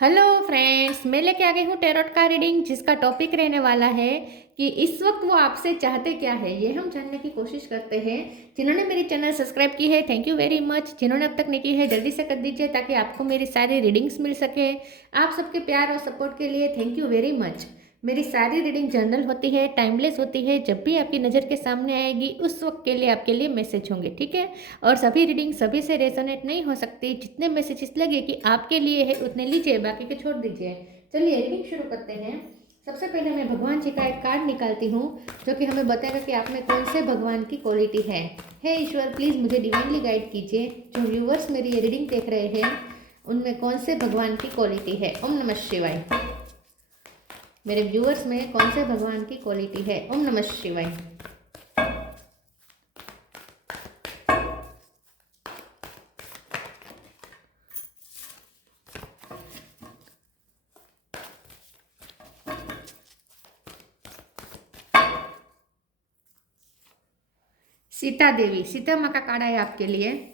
Hello friends, मैं लेके आ गई हूँ टैरोट का रीडिंग जिसका टॉपिक रहने वाला है कि इस वक्त वो आपसे चाहते क्या है। ये हम जानने की कोशिश करते हैं। जिन्होंने मेरी चैनल सब्सक्राइब की है, थैंक यू वेरी मच। जिन्होंने अब तक नहीं की है, जल्दी से कर दीजिए ताकि आपको मेरी सारी रीडिंग्स मिल सके। आप सबके प्यार और सपोर्ट के लिए थैंक यू वेरी मच। मेरी सारी रीडिंग जनरल होती है, टाइमलेस होती है। जब भी आपकी नज़र के सामने आएगी उस वक्त के लिए आपके लिए मैसेज होंगे, ठीक है। और सभी रीडिंग सभी से रेजोनेट नहीं हो सकती। जितने मैसेजेस लगे कि आपके लिए है उतने लीजिए, बाकी के छोड़ दीजिए। चलिए रीडिंग शुरू करते हैं। सबसे पहले मैं भगवान जी का एक कार्ड निकालती हूँ जो कि हमें बताएगा कि आप में कौन से भगवान की क्वालिटी है। हे ईश्वर, प्लीज़ मुझे डिवाइनली गाइड कीजिए। जो व्यूवर्स मेरी ये रीडिंग देख रहे हैं उनमें कौन से भगवान की क्वालिटी है। ओम नमः शिवाय। मेरे व्यूअर्स में कौन से भगवान की क्वालिटी है। ओम नमः शिवाय। सीता देवी, सीता माँ का कार्ड है आपके लिए।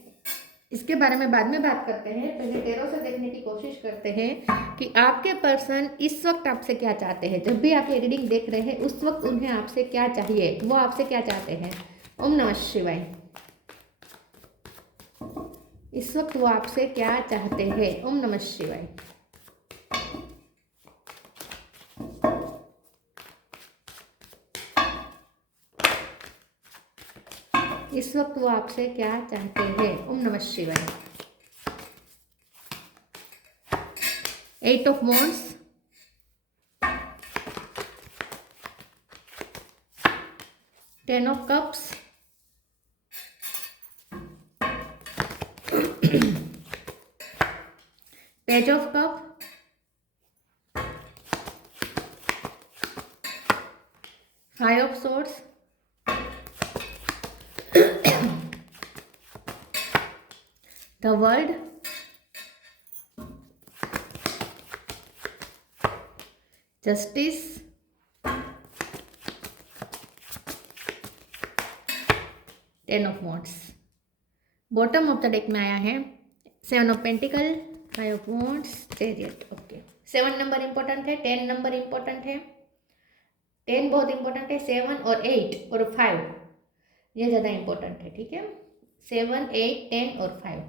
इसके बारे में बाद में बात करते हैं। पहले टैरो से देखने की कोशिश करते हैं कि आपके पर्सन इस वक्त आपसे क्या चाहते हैं। जब भी आप ये रीडिंग देख रहे हैं उस वक्त उन्हें आपसे क्या चाहिए, वो आपसे क्या चाहते हैं। ओम नमः शिवाय। इस वक्त वो आपसे क्या चाहते हैं। ओम नमः शिवाय। इस वक्त वो आपसे क्या चाहते हैं। ओम नमः शिवाय। 8 of wands, 10 of cups, page of cup, 5 of swords, the world, justice, 10 of wands। Bottom of the deck में आया है 7 of pentacle, 5 of wands, chariot. Okay, 7 number important है, 10 नंबर इंपॉर्टेंट है। 10 बहुत इंपॉर्टेंट है, 7 और 8 और 5 ये ज़्यादा इंपॉर्टेंट है, ठीक है। 7, 8, 10 और 5।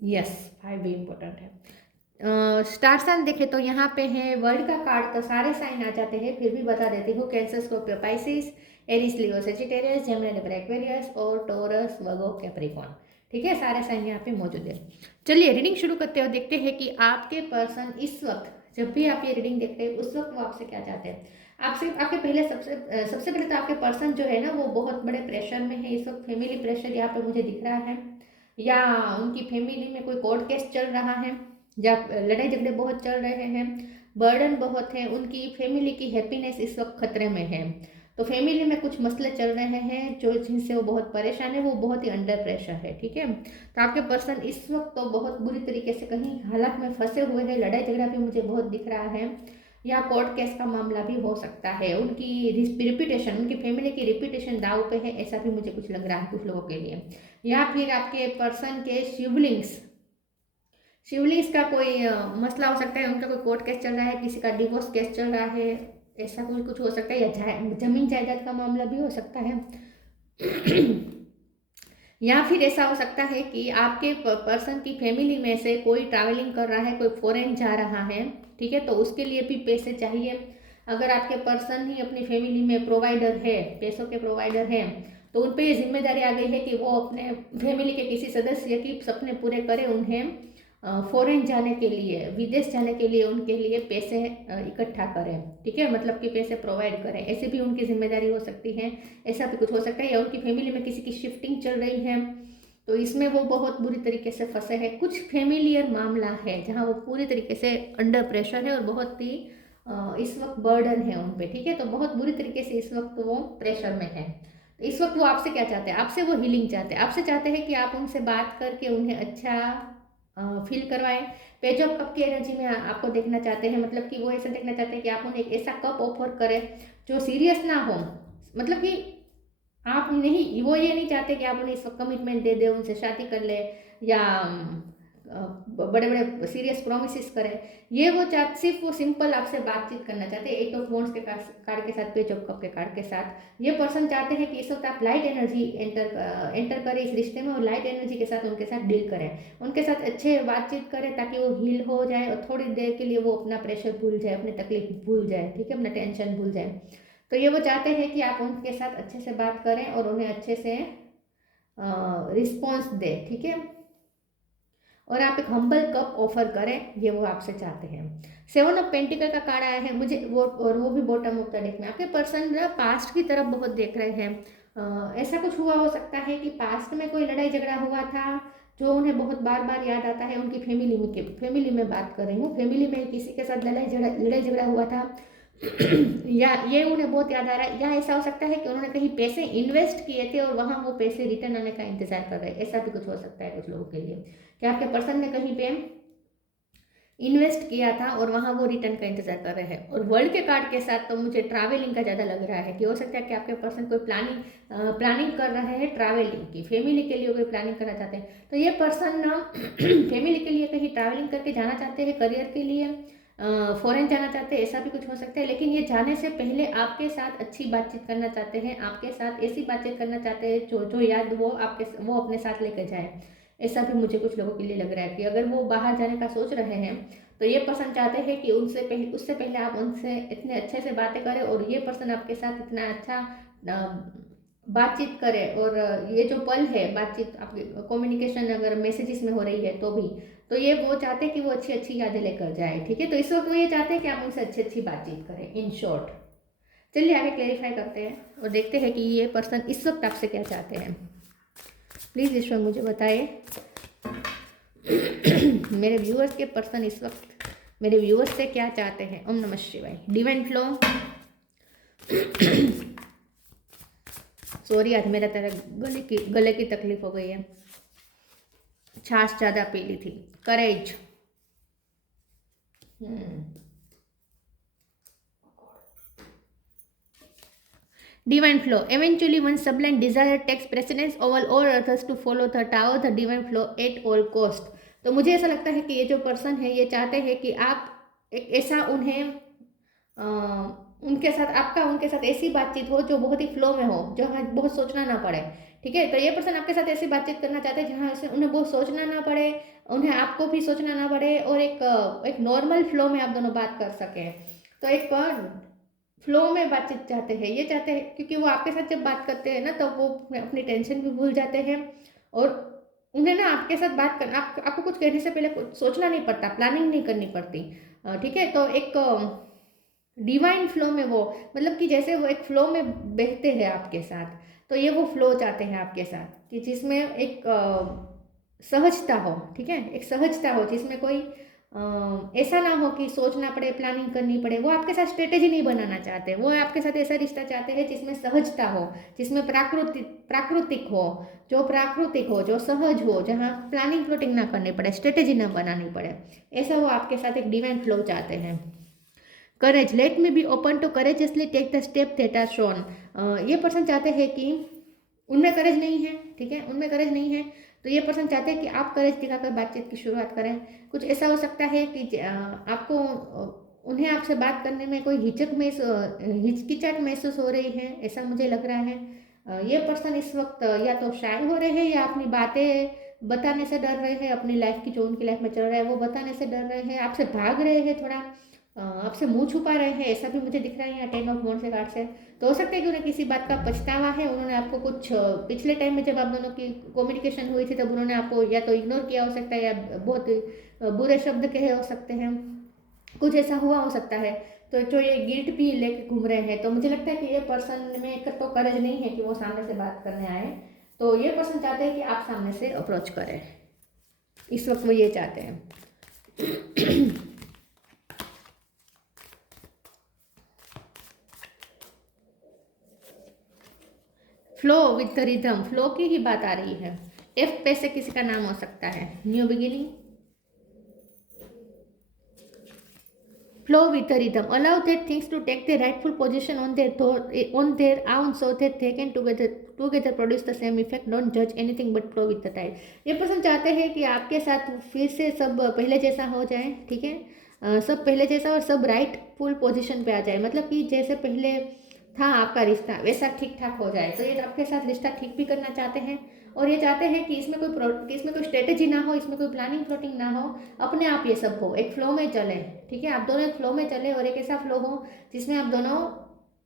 यस, 5 भी इम्पोर्टेंट है। स्टार साइन देखे तो यहाँ पे है वर्ल्ड का कार्ड, तो सारे साइन आ जाते हैं। फिर भी बता देती हूँ, कैंसर, स्कॉर्पियो, पाइसिस, एरिस, लियो, सेजिटेरियस, जेमिनी, लिब्रा, एक्वेरियस और टॉरस, वर्गो, कैप्रिकॉर्न। ठीक है, सारे साइन यहाँ पे मौजूद है। चलिए रीडिंग शुरू करते हैं और देखते हैं कि आपके पर्सन इस वक्त, जब भी आप ये रीडिंग देखते हैं उस वक्त वो आपसे क्या चाहते हैं। आपसे आपके पहले सबसे पहले तो आपके पर्सन जो है ना वो बहुत बड़े प्रेशर में है इस वक्त। फैमिली प्रेशर यहाँ पे मुझे दिख रहा है, या उनकी फैमिली में कोई कोर्ट केस चल रहा है, या लड़ाई झगड़े बहुत चल रहे हैं, बर्डन बहुत है। उनकी फैमिली की हैप्पीनेस इस वक्त खतरे में है। तो फैमिली में कुछ मसले चल रहे हैं जो जिनसे वो बहुत परेशान है, वो बहुत ही अंडर प्रेशर है, ठीक है। तो आपके पर्सन इस वक्त तो बहुत बुरी तरीके से कहीं हालात में फंसे हुए हैं। लड़ाई झगड़ा भी मुझे बहुत दिख रहा है, या कोर्ट केस का मामला भी हो सकता है। उनकी रिप्यूटेशन, उनकी फैमिली की रिप्यूटेशन दाव पे है, ऐसा भी मुझे कुछ लग रहा है कुछ लोगों के लिए। या फिर आपके पर्सन के शिवलिंग्स, शिवलिंग्स का कोई मसला हो सकता है। उनका कोई कोर्ट केस चल रहा है, किसी का डिवोर्स केस चल रहा है, ऐसा कुछ कुछ हो सकता है। या जमीन जायदाद का मामला भी हो सकता है। या फिर ऐसा हो सकता है कि आपके पर्सन की फैमिली में से कोई ट्रैवलिंग कर रहा है, कोई फॉरेन जा रहा है, ठीक है। तो उसके लिए भी पैसे चाहिए। अगर आपके पर्सन ही अपनी फैमिली में प्रोवाइडर है, पैसों के प्रोवाइडर हैं, तो उन पर ये जिम्मेदारी आ गई है कि वो अपने फैमिली के किसी सदस्य की सपने पूरे करें। उन्हें फॉरेन जाने के लिए, विदेश जाने के लिए उनके लिए पैसे इकट्ठा करें, ठीक है। मतलब कि पैसे प्रोवाइड करें, ऐसे भी उनकी जिम्मेदारी हो सकती है। ऐसा भी कुछ हो सकता है। या उनकी फैमिली में किसी की शिफ्टिंग चल रही है, तो इसमें वो बहुत बुरी तरीके से फंसे हैं। कुछ फैमिलियर मामला है जहाँ वो पूरी तरीके से अंडर प्रेशर है और बहुत ही इस वक्त बर्डन है उन पर, ठीक है। तो बहुत बुरी तरीके से इस वक्त वो प्रेशर में है। तो इस वक्त वो आपसे क्या चाहते हैं, आपसे वो हीलिंग चाहते हैं। आपसे चाहते हैं कि आप उनसे बात करके उन्हें अच्छा फील करवाएं। पेज ऑफ कप की एनर्जी में आपको देखना चाहते हैं। मतलब कि वो ऐसा देखना चाहते हैं कि आप उन्हें एक ऐसा कप ऑफर करें जो सीरियस ना हो। मतलब कि आप नहीं, वो ये नहीं चाहते कि आप उन्हें इस वक्त कमिटमेंट दे दे, उनसे शादी कर ले, या बड़े बड़े सीरियस प्रोमिस करे। ये वो सिर्फ वो सिंपल आपसे बातचीत करना चाहते हैं, 8 ऑफ वॉन्ड्स के कार्ड के साथ, पेज ऑफ कप के कार्ड के साथ। ये पर्सन चाहते हैं कि इस वक्त आप लाइट एनर्जी एंटर करें इस रिश्ते में, और लाइट एनर्जी के साथ उनके साथ डील करें, उनके साथ अच्छे बातचीत करें ताकि वो हील हो जाए और थोड़ी देर के लिए वो अपना प्रेशर भूल जाए, अपनी तकलीफ भूल जाए, ठीक है, अपना टेंशन भूल जाए। तो ये वो चाहते हैं कि आप उनके साथ अच्छे से बात करें और उन्हें अच्छे से रिस्पॉन्स दें, ठीक है, और आप एक हम्बल कप ऑफर करें, ये वो आपसे चाहते हैं। 7 ऑफ पेंटिकल का कार्ड आया है मुझे, वो भी बॉटम ऑफ द डेक में। आपके पर्सन पास्ट की तरफ बहुत देख रहे हैं। ऐसा कुछ हुआ हो सकता है कि पास्ट में कोई लड़ाई झगड़ा हुआ था जो उन्हें बहुत बार बार याद आता है। उनकी फैमिली में बात कर रही हूँ, फैमिली में किसी के साथ लड़ाई झगड़ा हुआ था या ये उन्हें बहुत याद आ रहा है, या ऐसा हो सकता है कि उन्होंने कहीं पैसे इन्वेस्ट किए थे और वहाँ वो पैसे रिटर्न आने का इंतजार कर रहे हैं। ऐसा भी कुछ हो सकता है कुछ लोगों के लिए कि आपके पर्सन ने कहीं पे इन्वेस्ट किया था और वहाँ वो रिटर्न का इंतजार कर रहे हैं। और वर्ल्ड के कार्ड के साथ तो मुझे ट्रैवलिंग का ज़्यादा लग रहा है कि हो सकता है कि आपके पर्सन कोई प्लानिंग कर रहे हैं ट्रैवलिंग की, फैमिली के लिए कोई प्लानिंग करना चाहते हैं। तो ये पर्सन ना फैमिली के लिए कहीं ट्रैवलिंग करके जाना चाहते हैं, करियर के लिए फॉरेन जाना चाहते हैं, ऐसा भी कुछ हो सकता है। लेकिन ये जाने से पहले आपके साथ अच्छी बातचीत करना चाहते हैं, आपके साथ ऐसी बातचीत करना चाहते हैं जो याद वो अपने साथ लेकर जाए। ऐसा भी मुझे कुछ लोगों के लिए लग रहा है कि अगर वो बाहर जाने का सोच रहे हैं तो ये पर्सन चाहते हैं कि उससे पहले आप उनसे इतने अच्छे से बातें करें और ये पर्सन आपके साथ इतना अच्छा बातचीत करे। और ये जो पल है बातचीत आपकी कम्युनिकेशन अगर मैसेजेस में हो रही है तो ये वो चाहते हैं कि वो अच्छी अच्छी यादें लेकर जाए, ठीक है। तो इस वक्त वो ये चाहते हैं कि आप उनसे अच्छी अच्छी बातचीत करें, इन शॉर्ट। चलिए आगे क्लेरिफाई करते हैं और देखते हैं कि ये पर्सन इस वक्त आपसे क्या चाहते हैं। प्लीज़ ईश्वर मुझे बताए मेरे व्यूअर्स के पर्सन इस वक्त मेरे व्यूअर्स से क्या चाहते हैं। ओम नमः शिवाय। Divine flow. सॉरी आज मेरा तरह गले की तकलीफ हो गई है, छाछ ज़्यादा पी ली थी। करेज। Divine flow. Eventually, one sublime desire takes precedence over all others to follow the Tao, the divine flow at all cost. तो मुझे ऐसा लगता है कि ये जो पर्सन है ये चाहते हैं कि आप एक ऐसा उनके साथ ऐसी बातचीत हो जो बहुत ही फ्लो में हो, जहाँ बहुत सोचना ना पड़े, ठीक है। तो ये पर्सन आपके साथ ऐसी बातचीत करना चाहते हैं जहाँ से उन्हें बहुत सोचना ना पड़े, उन्हें आपको भी सोचना ना पड़े, और एक नॉर्मल फ्लो में आप दोनों बात कर सकें। तो एक फ्लो में बातचीत चाहते हैं, ये चाहते हैं क्योंकि वो आपके साथ जब बात करते हैं ना तो वो अपनी टेंशन भी भूल जाते हैं और उन्हें ना आपके साथ बात करना आपको कुछ कहने से पहले कुछ सोचना नहीं पड़ता, प्लानिंग नहीं करनी पड़ती, ठीक है। तो एक डिवाइन फ्लो में वो मतलब कि जैसे वो एक फ्लो में बहते हैं आपके साथ, तो ये वो फ्लो चाहते हैं आपके साथ कि जिसमें एक सहजता हो, ठीक है, एक सहजता हो जिसमें कोई ऐसा ना हो कि सोचना पड़े, प्लानिंग करनी पड़े। वो आपके साथ स्ट्रेटेजी नहीं बनाना चाहते, वो आपके साथ ऐसा रिश्ता चाहते हैं जिसमें सहजता हो, जिसमें प्राकृतिक हो, जो सहज हो, जहाँ प्लानिंग प्लॉटिंग ना करनी पड़े, स्ट्रेटेजी ना बनानी पड़े, ऐसा वो आपके साथ एक डिवाइन फ्लो चाहते हैं। Courage. Let me be open to courageously take the step that are shown. ये पर्सन चाहते हैं कि उनमें करेज नहीं है, ठीक है, उनमें करेज नहीं है, तो ये पर्सन चाहते हैं कि आप करेज दिखाकर बातचीत की शुरुआत करें। कुछ ऐसा हो सकता है कि आपको उन्हें आपसे बात करने में कोई हिचकिचाहट महसूस हो रही है, ऐसा मुझे लग रहा है। ये पर्सन इस वक्त या तो शाय हो रहे हैं या अपनी बातें बताने से डर रहे हैं, अपनी लाइफ की जो उनकी लाइफ में चल रहा है वो बताने से डर रहे हैं, आपसे भाग रहे हैं, थोड़ा आपसे मुंह छुपा रहे हैं, ऐसा भी मुझे दिख रहा है यहाँ 10 ऑफ वॉन्ड्स के कार्ड से। तो हो सकता है कि उन्हें किसी बात का पछतावा है, उन्होंने आपको कुछ पिछले टाइम में जब आप दोनों की कम्युनिकेशन हुई थी तब उन्होंने आपको या तो इग्नोर किया हो सकता है या बहुत बुरे शब्द कहे हो सकते हैं, कुछ ऐसा हुआ हो सकता है। तो जो ये गिल्ट भी लेके घूम रहे हैं, तो मुझे लगता है कि ये पर्सन में तो करेज नहीं है कि वो सामने से बात करने आए, तो ये पर्सन चाहते हैं कि आप सामने से अप्रोच करें, इस वक्त वो ये चाहते हैं। Flow with the rhythm, flow की ही बात आ रही है। एफ पे से किसी का नाम हो सकता है, new beginning, flow with the rhythm, allow that things to take their rightful position on their own so that they can together produce the same effect. Don't judge anything but flow with the tide. ये person चाहते हैं कि आपके साथ फिर से सब पहले जैसा हो जाए, ठीक है, सब पहले जैसा और सब राइटफुल पोजीशन पे आ जाए, मतलब कि जैसे पहले था आपका रिश्ता वैसा ठीक ठाक हो जाए। तो ये आपके साथ रिश्ता ठीक भी करना चाहते हैं और ये चाहते हैं कि इसमें कोई स्ट्रेटेजी ना हो, इसमें कोई प्लानिंग प्लॉटिंग ना हो, अपने आप ये सब हो, एक फ्लो में चले, ठीक है, आप दोनों एक फ्लो में चले और एक ऐसा फ्लो हो जिसमें आप दोनों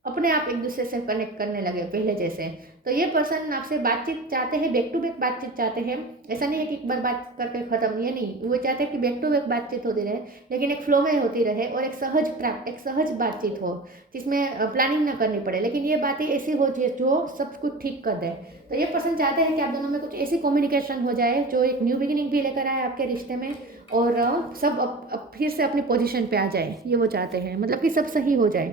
अपने आप एक दूसरे से कनेक्ट करने लगे पहले जैसे। तो ये पर्सन आपसे बातचीत चाहते हैं, बैक टू बैक बातचीत चाहते हैं। ऐसा नहीं है कि एक बार बात करके खत्म, ये नहीं, वो चाहते हैं कि बैक टू बैक बातचीत होती रहे लेकिन एक फ्लो में होती रहे और एक सहज बातचीत हो जिसमें प्लानिंग ना करनी पड़े, लेकिन ये बातें ऐसी हो जो सब कुछ ठीक कर दे। तो ये पर्सन चाहते हैं कि आप दोनों में कुछ ऐसी कम्युनिकेशन हो जाए जो एक न्यू बिगिनिंग भी लेकर आए आपके रिश्ते में और सब अब फिर से अपनी पोजीशन पे आ जाए, ये वो चाहते हैं, मतलब कि सब सही हो जाए,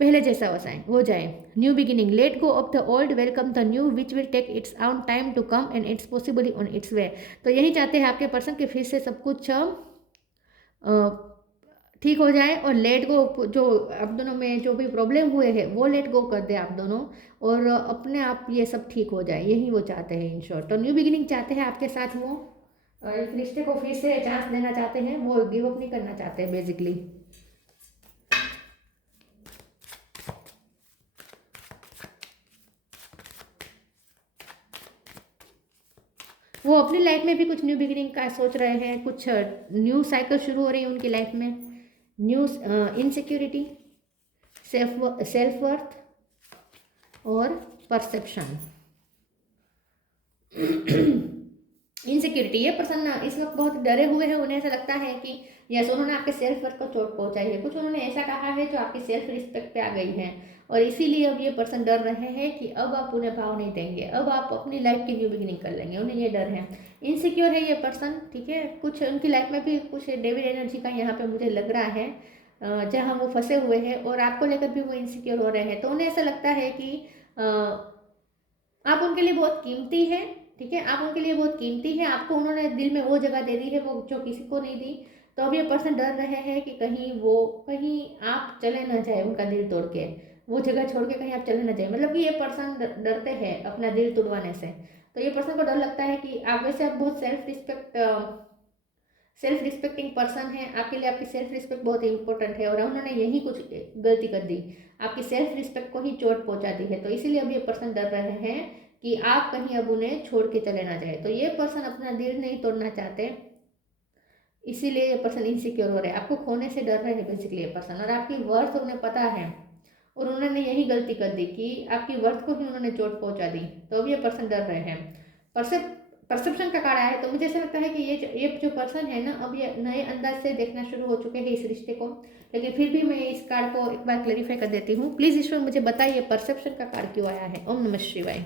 पहले जैसा हो जाए। New beginning, let go of the old, welcome the new which will take its own time to come and it's possibly on its way. तो यही चाहते हैं आपके पर्सन कि फिर से सब कुछ ठीक हो जाए और लेट गो, जो आप दोनों में जो भी प्रॉब्लम हुए हैं वो लेट गो कर दे आप दोनों और अपने आप ये सब ठीक हो जाए, यही वो चाहते हैं इन शॉर्ट। तो न्यू बिगिनिंग चाहते हैं आपके साथ, वो एक रिश्ते को फिर से चांस देना चाहते हैं, वो गिव अप नहीं करना चाहते हैं बेसिकली। वो अपनी लाइफ में भी कुछ न्यू बिगिनिंग का सोच रहे हैं, कुछ न्यू साइकिल शुरू हो रही है उनकी लाइफ में। न्यू इनसिक्योरिटी, सेल्फ वर्थ और परसेप्शन। इनसिक्योरिटी, ये पर्सन इस वक्त बहुत डरे हुए हैं, उन्हें ऐसा लगता है कि यस उन्होंने आपके सेल्फ वर्थ को चोट पहुंचाई है, कुछ उन्होंने ऐसा कहा है जो आपकी सेल्फ रिस्पेक्ट पे आ गई है और इसीलिए अब ये पर्सन डर रहे हैं कि अब आप उन्हें भाव नहीं देंगे, अब आप अपनी लाइफ की न्यू बिगिनिंग कर लेंगे, उन्हें ये डर है। इनसिक्योर है ये पर्सन, ठीक है, कुछ उनकी लाइफ में भी कुछ डेविड एनर्जी का यहाँ पे मुझे लग रहा है जहाँ वो फंसे हुए हैं और आपको लेकर भी वो इनसिक्योर हो रहे हैं। तो उन्हें ऐसा लगता है कि आप उनके लिए बहुत कीमती है, ठीक है, आप उनके लिए बहुत कीमती है, आपको उन्होंने दिल में वो जगह दे दी है वो जो किसी को नहीं दी। तो अब ये पर्सन डर रहे हैं कि कहीं आप चले ना जाए उनका दिल तोड़ के, वो जगह छोड़ के कहीं आप चले ना जाए, मतलब कि ये पर्सन डरते हैं अपना दिल तोड़वाने से। तो ये पर्सन को डर लगता है कि आप वैसे आप बहुत सेल्फ रिस्पेक्टिंग पर्सन है, आपके लिए आपकी सेल्फ रिस्पेक्ट बहुत इंपॉर्टेंट है और उन्होंने यही कुछ गलती कर दी, आपकी सेल्फ रिस्पेक्ट को ही चोट पहुंचा दी है। तो इसीलिए अब ये पर्सन डर रहे हैं कि आप कहीं अब उन्हें छोड़ के चले ना जाए। तो ये पर्सन अपना दिल नहीं तोड़ना चाहते, इसीलिए ये पर्सन इनसिक्योर हो रहे हैं, आपको खोने से डर रहे हैं बेसिकली ये पर्सन, और आपकी वर्थ उन्हें पता है और उन्होंने यही गलती कर दी कि आपकी वर्थ को ही उन्होंने चोट पहुंचा दी। तो अब ये पर्सन डर रहे हैं। परसेप्शन का कार्ड आया, तो मुझे ऐसा लगता है कि ये जो पर्सन है ना, अब ये नए अंदाज से देखना शुरू हो चुके हैं इस रिश्ते को। लेकिन फिर भी मैं इस कार्ड को एक बार क्लैरिफाई कर देती हूँ। प्लीज़ ईश्वर मुझे बताइए परसेप्शन का कार्ड क्यों आया है। ओम नमः शिवाय।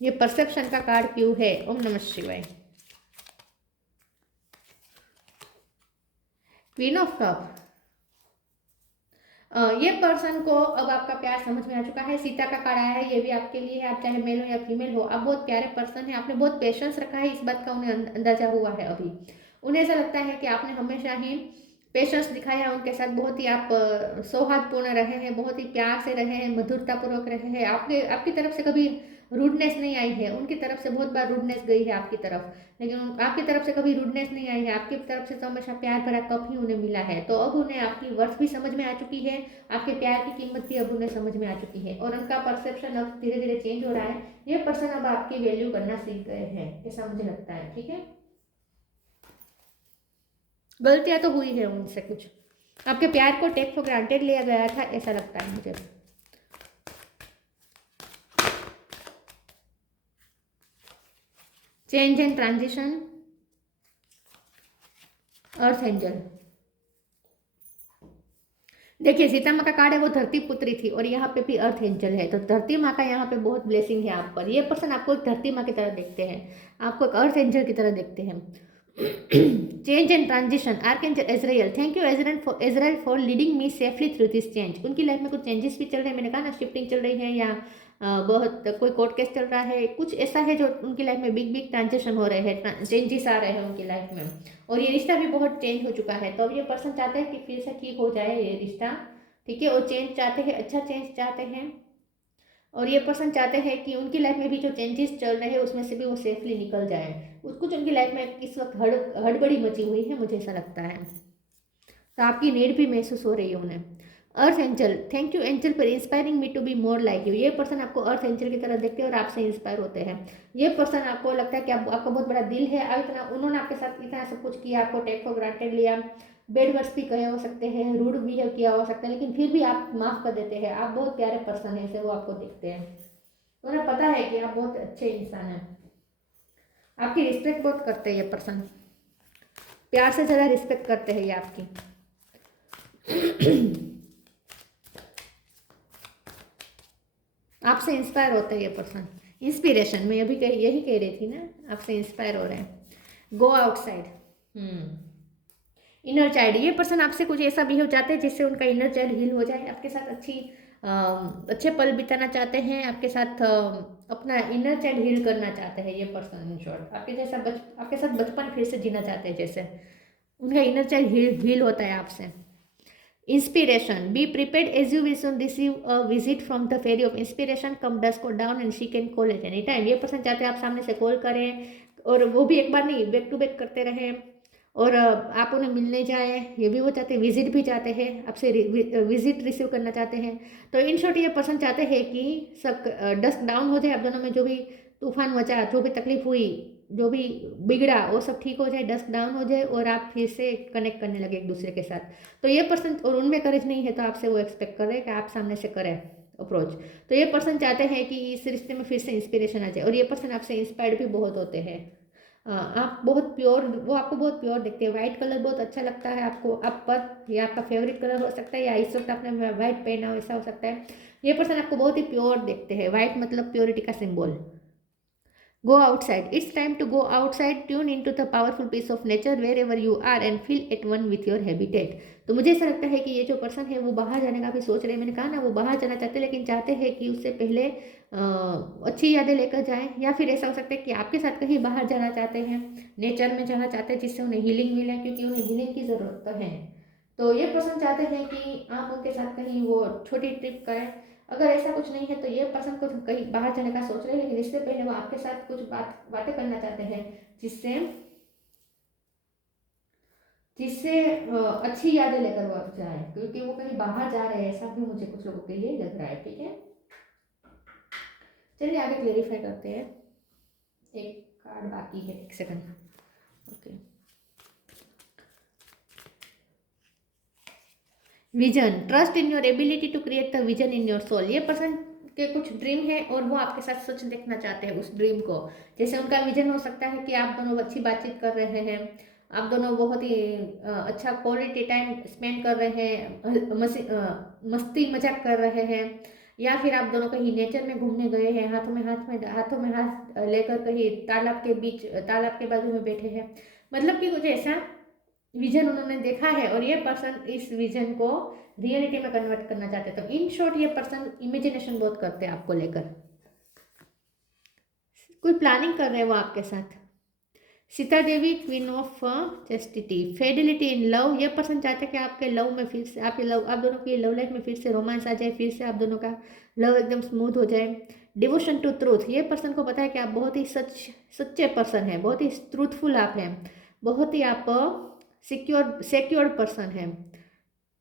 ये परसेप्शन का कार्ड क्यों है। ओम नमः शिवाय। क्वीन ऑफ कप, ये पर्सन को अब आपका प्यार समझ में आ चुका है। सीता का कार्ड आया है, ये भी आपके लिए है, आप चाहे मेल हो या फीमेल हो, आप बहुत प्यारे पर्सन है, आपने बहुत पेशेंस रखा है, इस बात का उन्हें अंदाजा हुआ है। अभी उन्हें ऐसा लगता है कि आपने हमेशा ही पेशेंस दिखाया उनके साथ, बहुत ही आप सौहार्दपूर्ण रहे हैं, बहुत ही प्यार से रहे हैं, मधुरतापूर्वक रहे हैं। आपकी तरफ से कभी रूडनेस नहीं आई है, उनकी तरफ से बहुत बार रूडनेस गई है आपकी तरफ, लेकिन आपकी तरफ से कभी रूडनेस नहीं आई है, आपकी तरफ से तो हमेशा प्यार भरा कप ही उन्हें मिला है। तो अब उन्हें आपकी वर्थ भी समझ में आ चुकी है, आपके प्यार की कीमत भी अब उन्हें समझ में आ चुकी है और उनका परसेप्शन अब धीरे धीरे चेंज हो रहा है। ये पर्सन अब आपकी वैल्यू करना सीख गए हैं, ऐसा मुझे लगता है। ठीक है, गलतियां तो हुई है उनसे, कुछ आपके प्यार को टेक फॉर ग्रांटेड लिया गया था, ऐसा लगता है मुझे। Change and transition, earth angel. देखिए सीता माँ का कार्ड है, वो धरती पुत्री थी और यहाँ पे भी अर्थ एंजल है, तो धरती माँ का यहाँ पे बहुत ब्लेसिंग है आप पर। ये पर्सन आपको एक धरती माँ की तरह देखते हैं, आपको एक अर्थ एंजल की तरह देखते हैं। Change and transition, archangel Israel, thank you Israel for leading me safely through this change. उनकी लाइफ में कुछ चेंजेस भी चल रहे हैं, मैंने कहा ना शिफ्टिंग चल रही है या बहुत कोई कोर्ट केस चल रहा है, कुछ ऐसा है जो उनकी लाइफ में बिग बिग ट्रांजेक्शन हो रहे हैं, चेंजेस आ रहे हैं उनकी लाइफ में, और ये रिश्ता भी बहुत चेंज हो चुका है। तो अब ये पर्सन चाहते हैं कि फिर से ठीक हो जाए ये रिश्ता, ठीक है, और चेंज चाहते हैं, अच्छा चेंज चाहते हैं। और ये पर्सन चाहते हैं कि उनकी लाइफ में भी जो चेंजेस चल रहे हैं उसमें से भी वो सेफली निकल जाए। कुछ उनकी लाइफ में इस वक्त हड़बड़ी मची हुई है, मुझे ऐसा लगता है। तो आपकी नीड भी महसूस हो रही है उन्हें। Earth angel, thank you angel for inspiring me to be more like you. ये पर्सन आपको अर्थ एंजल की तरह देखते हैं और आपसे इंस्पायर होते हैं। ये पर्सन आपको लगता है कि आपका बहुत बड़ा दिल है, अब इतना उन्होंने आपके साथ इतना सब कुछ किया, आपको टेक फॉर ग्रांटेड लिया, बेड वर्ड्स भी कहे हो सकते हैं, रूड बिहेव किया हो सकता है, लेकिन फिर भी आप माफ़ कर देते हैं। आप बहुत प्यारे पर्सन हैं, ऐसे वो आपको देखते हैं। उन्हें पता है कि आप बहुत अच्छे इंसान हैं, आपकी रिस्पेक्ट बहुत करते हैं ये पर्सन, प्यार से ज़्यादा रिस्पेक्ट करते हैं ये आपकी। आपसे इंस्पायर होता है ये पर्सन, इंस्पिरेशन मैं अभी यही कह रही थी ना, आपसे इंस्पायर हो रहे हैं। गो आउटसाइड, इनर चाइल्ड, ये पर्सन आपसे कुछ ऐसा बिहेव चाहते हैं जिससे उनका इनर चाइल्ड हील हो जाए, आपके साथ अच्छे पल बिताना चाहते हैं, आपके साथ अपना इनर चाइल्ड हील करना चाहते हैं ये पर्सन। इन शॉर्ट आपके साथ बचपन फिर से जीना चाहते हैं, जैसे उनका इनर चाइल्ड हील होता है आपसे। Inspiration, be prepared as you will soon receive a visit from the fairy of inspiration, come dusk और dawn and she can call at any time. ये पर्सन चाहते हैं आप सामने से कॉल करें, और वो भी एक बार नहीं, बैक टू बैक करते रहें, और आप उन्हें मिलने जाएं, ये भी वो चाहते हैं। विजिट भी चाहते हैं आपसे, विजिट रिसीव करना चाहते हैं। तो इन शॉर्ट ये पर्सन चाहते हैं कि सब डस्क डाउन हो जाए, आप दोनों में जो भी तूफान मचा, जो भी तकलीफ हुई, जो भी बिगड़ा, वो सब ठीक हो जाए, डस्क डाउन हो जाए, और आप फिर से कनेक्ट करने लगे एक दूसरे के साथ। तो ये पर्सन, और उनमें करेज नहीं है तो आपसे वो एक्सपेक्ट कर रहे हैं कि आप सामने से करें अप्रोच। तो ये पर्सन चाहते हैं कि इस रिश्ते में फिर से इंस्पिरेशन आ जाए, और ये पर्सन आपसे इंस्पायर्ड भी बहुत होते हैं। आप बहुत प्योर, वो आपको बहुत प्योर देखते हैं। वाइट कलर बहुत अच्छा लगता है आपको, आप पर, या आपका फेवरेट कलर हो सकता है, या इस वक्त आपने वाइट पहना हो ऐसा हो सकता है। ये पर्सन आपको बहुत ही प्योर देखते हैं, वाइट मतलब प्योरिटी का symbol. Go outside. It's time to go outside. Tune into the powerful piece of nature wherever you are and feel at one with your habitat. तो मुझे ऐसा लगता है कि ये जो पर्सन है वो बाहर जाने का भी सोच रहे हैं। मैंने कहा ना, वो बाहर जाना चाहते हैं, लेकिन चाहते हैं कि उससे पहले अच्छी यादें लेकर जाएं, या फिर ऐसा हो सकता है कि आपके साथ कहीं बाहर जाना चाहते हैं, नेचर में जाना चाहते हैं, जिससे उन्हें हीलिंग मिले, क्योंकि उन्हें हीलिंग की ज़रूरत तो है। तो ये पर्सन चाहते हैं कि आप उनके साथ कहीं वो छोटी ट्रिप करें। अगर ऐसा कुछ नहीं है तो ये पर्सन को कहीं बाहर जाने का सोच रहे हैं, लेकिन इससे पहले वो आपके साथ कुछ बातें करना चाहते हैं, जिससे जिससे अच्छी यादें लेकर वो आप जाए, क्योंकि वो कहीं बाहर जा रहे हैं, ऐसा भी मुझे कुछ लोगों के लिए लग रहा है। ठीक है, चलिए आगे क्लेरिफाई करते हैं। एक कार्ड बाकी है, एक second. Okay, vision, trust in your ability to create the vision in your soul. ये पर्सन के कुछ ड्रीम है और वो आपके साथ सच देखना चाहते हैं उस ड्रीम को। जैसे उनका विजन हो सकता है कि आप दोनों अच्छी बातचीत कर रहे हैं, आप दोनों बहुत ही अच्छा क्वालिटी टाइम स्पेंड कर रहे हैं, मस्ती मजाक कर रहे हैं, या फिर आप दोनों कहीं नेचर में घूमने गए हैं, हाथों में हाथ लेकर कहीं तालाब के बाजू में बैठे हैं। मतलब कि कुछ ऐसा विजन उन्होंने देखा है, और ये पर्सन इस विजन को रियलिटी में कन्वर्ट करना चाहते हैं। तो इन शॉर्ट ये पर्सन इमेजिनेशन बहुत करते हैं आपको लेकर, कोई प्लानिंग कर रहे हैं वो आपके साथ। Sita Devi, queen of chastity, fidelity in love. ये पर्सन चाहते हैं कि आपके लव में फिर से, आप दोनों की लव लाइफ में फिर से रोमांस आ जाए, फिर से आप दोनों का लव एकदम स्मूथ हो जाए। डिवोशन टू ट्रूथ, ये पर्सन को पता है कि आप बहुत ही सच्चे पर्सन हैं, बहुत ही ट्रूथफुल आप हैं, बहुत ही आप सेक्योर्ड पर्सन है,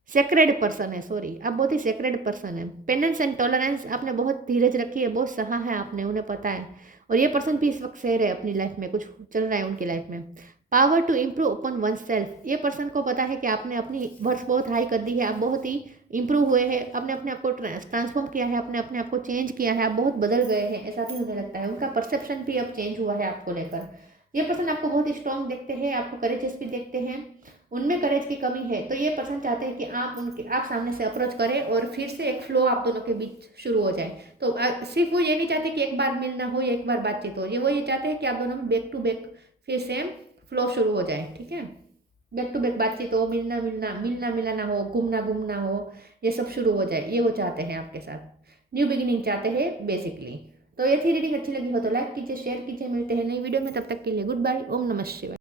सेक्रेड पर्सन है, सॉरी, आप बहुत ही सेक्रेड पर्सन है। पेनेंस एंड टॉलरेंस, आपने बहुत धीरज रखी है, बहुत सहा है आपने, उन्हें पता है। और ये पर्सन भी इस वक्त सह रहे हैं अपनी लाइफ में, कुछ चल रहा है उनकी लाइफ में। Power to improve upon oneself, ये पर्सन को पता है कि आपने अपनी वर्थ बहुत हाई कर दी है, आप बहुत ही इंप्रूव हुए हैं, आपने अपने आप को ट्रांसफॉर्म किया है, आपने अपने आप को चेंज किया है, आप बहुत बदल गए हैं, ऐसा भी उन्हें लगता है। उनका परसेप्शन भी अब चेंज हुआ है आपको लेकर। ये पर्सन आपको बहुत स्ट्रॉन्ग देखते हैं, आपको करेजियस भी देखते हैं, उनमें करेज की कमी है। तो ये पर्सन चाहते हैं कि आप सामने से अप्रोच करें और फिर से एक फ्लो आप दोनों के बीच शुरू हो जाए। तो सिर्फ वो ये नहीं चाहते कि एक बार मिलना हो या एक बार बातचीत हो, वो ये चाहते हैं कि आप दोनों में बैक टू बैक फिर से फ्लो शुरू हो जाए। ठीक है, बैक टू बैक बातचीत हो, मिलना मिलाना हो, घूमना हो, ये सब शुरू हो जाए, ये वो चाहते हैं आपके साथ। न्यू बिगिनिंग चाहते हैं बेसिकली। तो ये थी रीडिंग, अच्छी लगी हो तो लाइक कीजिए, शेयर कीजिए। मिलते हैं नई वीडियो में, तब तक के लिए गुड बाय। ओम नमः शिवाय।